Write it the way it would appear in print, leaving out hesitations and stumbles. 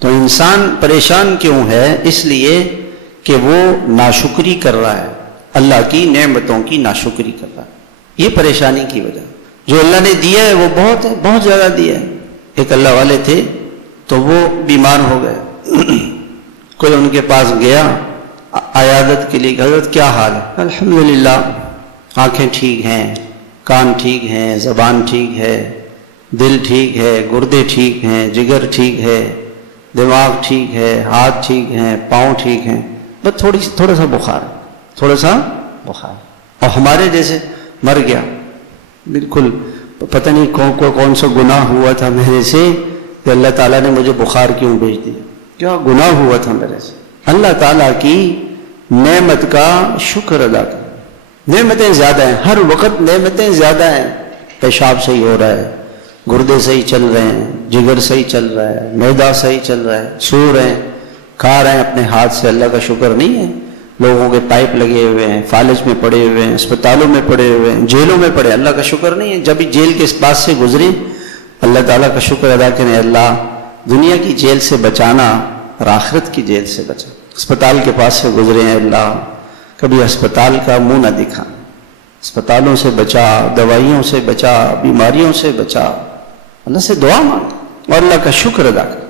تو انسان پریشان کیوں ہے؟ اس لیے کہ وہ ناشکری کر رہا ہے، اللہ کی نعمتوں کی ناشکری کر رہا ہے، یہ پریشانی کی وجہ۔ جو اللہ نے دیا ہے وہ بہت ہے، بہت زیادہ دیا ہے۔ ایک اللہ والے تھے تو وہ بیمار ہو گئے، کوئی ان کے پاس گیا عیادت کے لیے، حضرت کیا حال ہے؟ الحمدللہ آنکھیں ٹھیک ہیں، کان ٹھیک ہیں، زبان ٹھیک ہے، دل ٹھیک ہے، گردے ٹھیک ہیں، جگر ٹھیک ہے، دماغ ٹھیک ہے، ہاتھ ٹھیک ہیں، پاؤں ٹھیک ہیں، بس تھوڑا سا بخار، تھوڑا سا بخار، اور ہمارے جیسے مر گیا بالکل، پتہ نہیں کون سا گناہ ہوا تھا میرے سے کہ اللہ تعالیٰ نے مجھے بخار کیوں بھیج دیا، کیا گناہ ہوا تھا میرے سے؟ اللہ تعالیٰ کی نعمت کا شکر ادا کر، نعمتیں زیادہ ہیں، ہر وقت نعمتیں زیادہ ہیں، پیشاب صحیح ہو رہا ہے، گردے صحیح چل رہے ہیں، جگر صحیح چل رہا ہے، معدہ صحیح چل رہا ہے، سو رہے ہیں، کھا رہے ہیں اپنے ہاتھ سے، اللہ کا شکر نہیں ہے؟ لوگوں کے پائپ لگے ہوئے ہیں، فالج میں پڑے ہوئے ہیں، اسپتالوں میں پڑے ہوئے ہیں، جیلوں میں پڑے، اللہ کا شکر نہیں ہے؟ جب بھی جیل کے اس پاس سے گزرے اللہ تعالیٰ کا شکر ادا کریں، اللہ دنیا کی جیل سے بچانا اور آخرت کی جیل سے بچا، اسپتال کے پاس سے گزرے ہیں، اللہ کبھی اسپتال کا منہ نہ دکھا، اسپتالوں سے بچا، دوائیوں سے بچا، بیماریوں سے بچا، اللہ سے دعا مانگ اور اللہ کا شکر ادا کر۔